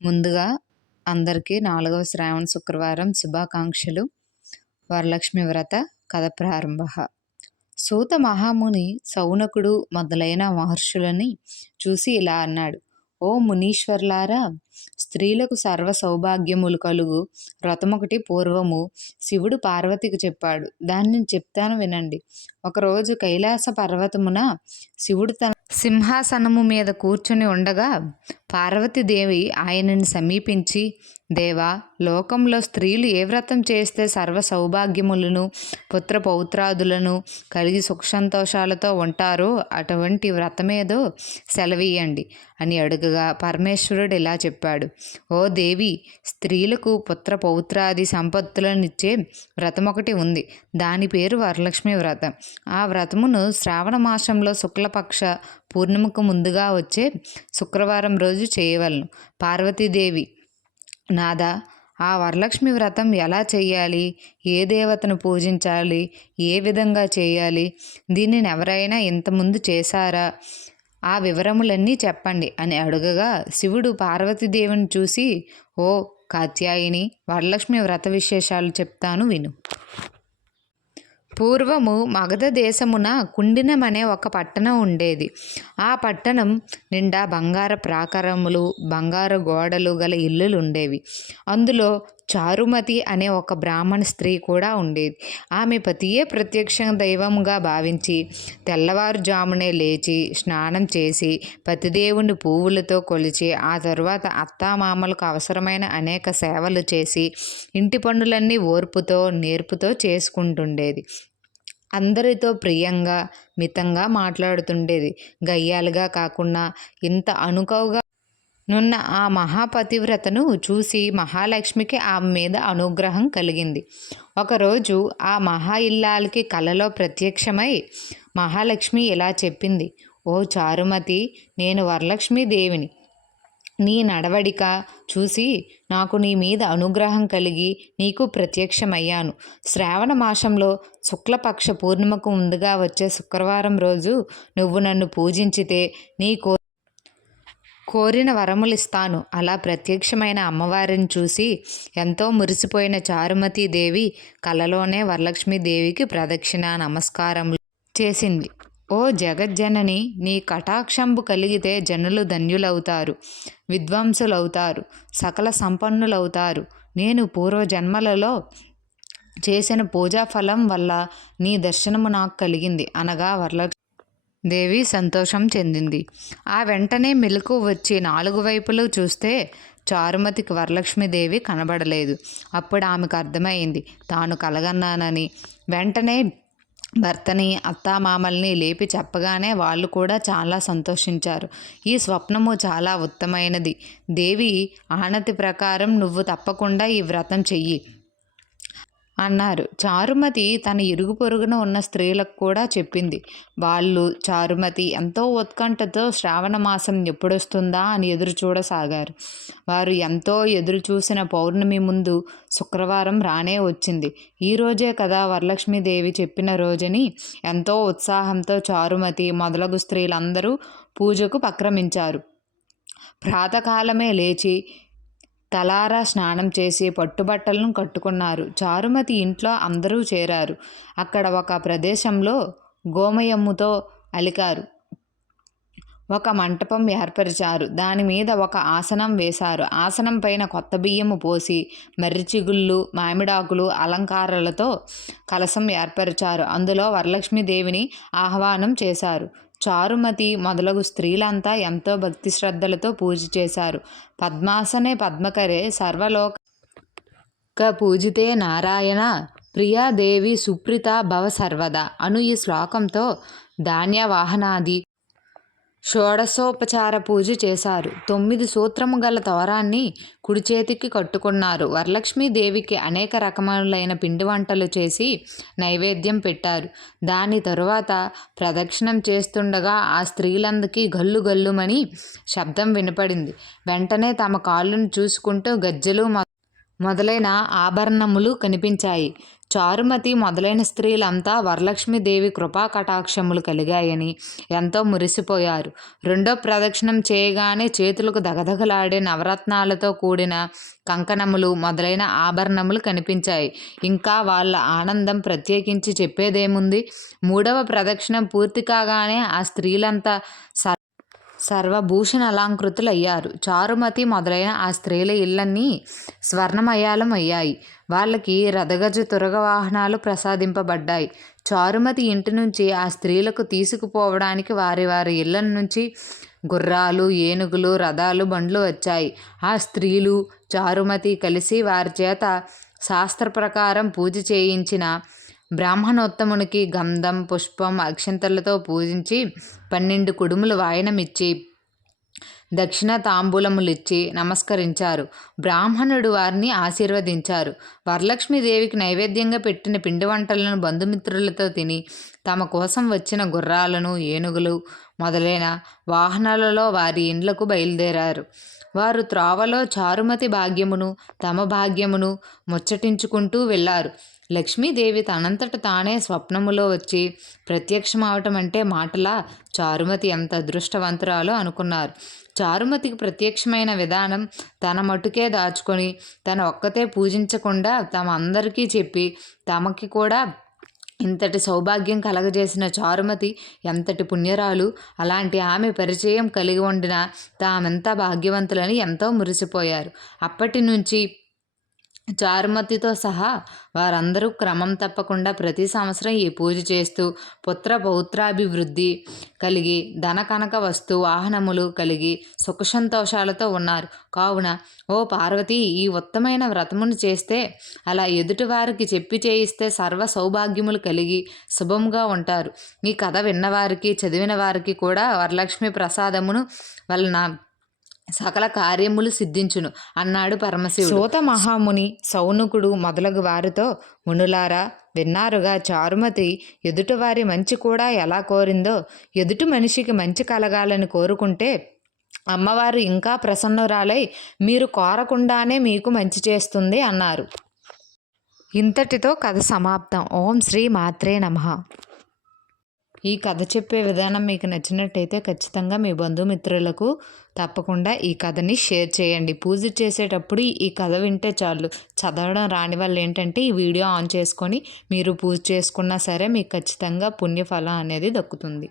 ముందుగా అందరికీ 4వ శ్రావణ శుక్రవారం శుభాకాంక్షలు. వరలక్ష్మి వ్రత కథ ప్రారంభ. సూత మహాముని సౌనకుడు మొదలైన మహర్షులని చూసి ఇలా అన్నాడు: ఓ మునీశ్వర్లారా, స్త్రీలకు సర్వ సౌభాగ్యములు కలుగు వ్రతమొకటి పూర్వము శివుడు పార్వతికి చెప్పాడు. దాన్ని నేను చెప్తాను వినండి. ఒకరోజు కైలాస పర్వతమున శివుడు తన సింహాసనము మీద కూర్చుని ఉండగా పార్వతీదేవి ఆయనని సమీపించి, దేవా, లోకంలో స్త్రీలు ఏ వ్రతం చేస్తే సర్వ సౌభాగ్యములను పుత్ర పౌత్రాదులను కలిగి సుఖ సంతోషాలతో ఉంటారో అటువంటి వ్రతమేదో సెలవీయండి అని అడుగగా పరమేశ్వరుడు ఇలా చెప్పాడు: ఓ దేవి, స్త్రీలకు పుత్ర పౌత్రాది సంపత్తులనిచ్చే వ్రతం ఒకటి ఉంది. దాని పేరు వరలక్ష్మి వ్రతం. ఆ వ్రతమును శ్రావణ మాసంలో శుక్లపక్ష పూర్ణిమకు ముందుగా వచ్చే శుక్రవారం రోజు చేయవలను. పార్వతీదేవి: నాదా, ఆ వరలక్ష్మి వ్రతం ఎలా చేయాలి? ఏ దేవతను పూజించాలి? ఏ విధంగా చేయాలి? దీనిని ఎవరైనా ఇంతకుముందు చేశారా? ఆ వివరములన్నీ చెప్పండి అని అడుగగా శివుడు పార్వతీదేవిని చూసి, ఓ కాత్యాయిని, వరలక్ష్మి వ్రత విశేషాలు చెప్తాను విను. పూర్వము మగధ దేశమున కుండినమనే ఒక పట్టణం ఉండేది. ఆ పట్టణం నిండా బంగార ప్రాకారములు, బంగారు గోడలు గల ఇల్లులు ఉండేవి. అందులో చారుమతి అనే ఒక బ్రాహ్మణ స్త్రీ కూడా ఉండేది. ఆమె పతియే ప్రత్యక్ష దైవంగా భావించి తెల్లవారుజామునే లేచి స్నానం చేసి పతిదేవుని పువ్వులతో కొలిచి ఆ తరువాత అత్తామామలకు అవసరమైన అనేక సేవలు చేసి ఇంటి పనులన్నీ ఓర్పుతో నేర్పుతో చేసుకుంటుండేది. అందరితో ప్రియంగా మితంగా మాట్లాడుతుండేది. గయ్యాలుగా కాకుండా ఇంత అనుకువగా నున్న ఆ మహాపతివ్రతను చూసి మహాలక్ష్మికి ఆమె మీద అనుగ్రహం కలిగింది. ఒకరోజు ఆ మహా ఇల్లాలకి కలలో ప్రత్యక్షమై మహాలక్ష్మి ఇలా చెప్పింది: ఓ చారుమతి, నేను వరలక్ష్మీ దేవిని. నీ నడవడిక చూసి నాకు నీ మీద అనుగ్రహం కలిగి నీకు ప్రత్యక్షమయ్యాను. శ్రావణ మాసంలో శుక్లపక్ష పూర్ణిమకు ముందుగా వచ్చే శుక్రవారం రోజు నువ్వు నన్ను పూజించితే నీ కోరిన వరములిస్తాను. అలా ప్రత్యక్షమైన అమ్మవారిని చూసి ఎంతో మురిసిపోయిన చారుమతీదేవి కలలోనే వరలక్ష్మీదేవికి ప్రదక్షిణ నమస్కారములు చేసింది. ఓ జగజ్జనని, నీ కటాక్షంబు కలిగితే జనులు ధన్యులవుతారు, విద్వాంసులవుతారు, సకల సంపన్నులవుతారు. నేను పూర్వజన్మలలో చేసిన పూజా ఫలం వల్ల నీ దర్శనము నాకు కలిగింది అనగా వరలక్ష్మీదేవి సంతోషం చెందింది. ఆ వెంటనే మెలకు వచ్చి 4 వైపులు చూస్తే చారుమతికి వరలక్ష్మీదేవి కనబడలేదు. అప్పుడు ఆమెకు అర్థమైంది తాను కలగన్నానని. వెంటనే భర్తని అత్తామామల్ని లేపి చెప్పగానే వాళ్ళు కూడా చాలా సంతోషించారు. ఈ స్వప్నము చాలా ఉత్తమైనది. దేవి ఆనతి ప్రకారం నువ్వు తప్పకుండా ఈ వ్రతం చెయ్యి అన్నారు. చారుమతి తన ఇరుగు పొరుగున ఉన్న స్త్రీలకు కూడా చెప్పింది. వాళ్ళు చారుమతి ఎంతో ఉత్కంఠతో శ్రావణ మాసం ఎప్పుడొస్తుందా అని ఎదురు చూడసాగారు. వారు ఎంతో ఎదురు చూసిన పౌర్ణమి ముందు శుక్రవారం రానే వచ్చింది. ఈ రోజే కదా వరలక్ష్మీదేవి చెప్పిన రోజని ఎంతో ఉత్సాహంతో చారుమతి మొదలగు స్త్రీలందరూ పూజకు పక్రమించారు. ప్రాతకాలమే లేచి తలారా స్నానం చేసి పట్టుబట్టలను కట్టుకున్నారు. చారుమతి ఇంట్లో అందరూ చేరారు. అక్కడ ఒక ప్రదేశంలో గోమయముతో అలికారు. ఒక మంటపం ఏర్పరిచారు. దాని మీద ఒక ఆసనం వేశారు. ఆసనం పైన కొత్త బియ్యము పోసి మర్రిచిగుళ్ళు, మామిడాకులు, అలంకారాలతో కలశం ఏర్పరిచారు. అందులో వరలక్ష్మీదేవిని ఆహ్వానం చేశారు. చారుమతి మొదలగు స్త్రీలంతా ఎంతో భక్తి శ్రద్ధలతో పూజ చేశారు. పద్మాసనే పద్మకరే సర్వలోక పూజితే నారాయణ ప్రియాదేవి సుప్రీత భవ సర్వదా అను ఈ శ్లోకంతో ధాన్యవాహనాది షోడశోపచార పూజ చేశారు. 9 సూత్రము గల తోరాన్ని కుడి చేతికి కట్టుకున్నారు. వరలక్ష్మీదేవికి అనేక రకములైన పిండి వంటలు చేసి నైవేద్యం పెట్టారు. దాని తరువాత ప్రదక్షిణం చేస్తుండగా ఆ స్త్రీలందరికీ గల్లు గల్లుమని శబ్దం వినపడింది. వెంటనే తమ కాళ్ళను చూసుకుంటూ గజ్జెలు మొదలైన ఆభరణములు కనిపించాయి. చారుమతి మొదలైన స్త్రీలంతా వరలక్ష్మీదేవి కృపా కటాక్షములు కలిగాయని ఎంతో మురిసిపోయారు. రెండో ప్రదక్షిణం చేయగానే చేతులకు దగదగలాడే నవరత్నాలతో కూడిన కంకణములు మొదలైన ఆభరణములు కనిపించాయి. ఇంకా వాళ్ళ ఆనందం ప్రత్యేకించి చెప్పేదేముంది. మూడవ ప్రదక్షిణం పూర్తి కాగానే ఆ స్త్రీలంతా సర్వభూషణాలంకృతులయ్యారు. చారుమతి మొదలైన ఆ స్త్రీల ఇళ్ళన్నీ స్వర్ణమయాలం అయ్యాయి. వాళ్ళకి రథగజ తురగ వాహనాలు ప్రసాదింపబడ్డాయి. చారుమతి ఇంటి నుంచి ఆ స్త్రీలకు తీసుకుపోవడానికి వారి వారి ఇళ్ళ నుంచి గుర్రాలు, ఏనుగులు, రథాలు, బండ్లు వచ్చాయి. ఆ స్త్రీలు చారుమతి కలిసి వారి చేత శాస్త్ర ప్రకారం పూజ చేయించిన బ్రాహ్మణోత్తమునికి గంధం, పుష్పం, అక్షంతలతో పూజించి 12 కుడుములు వాయనమిచ్చి దక్షిణ తాంబూలములిచ్చి నమస్కరించారు. బ్రాహ్మణుడు వారిని ఆశీర్వదించారు. వరలక్ష్మీదేవికి నైవేద్యంగా పెట్టిన పిండి వంటలను బంధుమిత్రులతో తిని తమ కోసం వచ్చిన గుర్రాలను, ఏనుగులు మొదలైన వాహనాలలో వారి ఇండ్లకు బయలుదేరారు. వారు త్రోవలో చారుమతి భాగ్యమును తమ భాగ్యమును ముచ్చటించుకుంటూ వెళ్ళారు. లక్ష్మీదేవి తనంతట తానే స్వప్నములో వచ్చి ప్రత్యక్షమవటం అంటే మాటలా? చారుమతి ఎంత అదృష్టవంతురాలో అనుకున్నారు. చారుమతికి ప్రత్యక్షమైన విధానం తన మటుకే దాచుకొని తన ఒక్కతే పూజించకుండా తమ అందరికీ చెప్పి తమకి కూడా ఇంతటి సౌభాగ్యం కలగజేసిన చారుమతి ఎంతటి పుణ్యరాలు. అలాంటి ఆమె పరిచయం కలిగి ఉండిన తామెంత భాగ్యవంతులని ఎంతో మురిసిపోయారు. అప్పటి నుంచి చారుమతితో సహా వారందరూ క్రమం తప్పకుండా ప్రతి సంవత్సరం ఈ పూజ చేస్తూ పుత్ర పౌత్రాభివృద్ధి కలిగి ధన కనక వస్తు వాహనములు కలిగి సుఖ సంతోషాలతో ఉన్నారు. కావున ఓ పార్వతి, ఈ ఉత్తమైన వ్రతమును చేస్తే, అలా ఎదుటి వారికి చెప్పి చేయిస్తే సర్వ సౌభాగ్యములు కలిగి శుభముగా ఉంటారు. ఈ కథ విన్నవారికి చదివిన వారికి కూడా వరలక్ష్మి ప్రసాదమును వలన సకల కార్యములు సిద్ధించును అన్నాడు పరమశివుడు. సూత మహాముని, సౌనకుడు మొదలగు వారితో, మునులారా విన్నారుగా, చారుమతి ఎదుటివారి మంచి కూడా ఎలా కోరిందో. ఎదుటి మనిషికి మంచి కలగాలని కోరుకుంటే అమ్మవారు ఇంకా ప్రసన్నురాలై మీరు కోరకుండానే మీకు మంచి చేస్తుంది అన్నారు. ఇంతటితో కథ సమాప్తం. ఓం శ్రీ మాత్రే నమః. ఈ కథ చెప్పే విధానం మీకు నచ్చినట్టయితే ఖచ్చితంగా మీ బంధుమిత్రులకు తప్పకుండా ఈ కథని షేర్ చేయండి. పూజ చేసేటప్పుడు ఈ కథ వింటే చాలు. చదవడం రాని వాళ్ళు ఏంటంటే ఈ వీడియో ఆన్ చేసుకొని మీరు పూజ చేసుకున్నా సరే మీకు ఖచ్చితంగా పుణ్యఫలం అనేది దక్కుతుంది.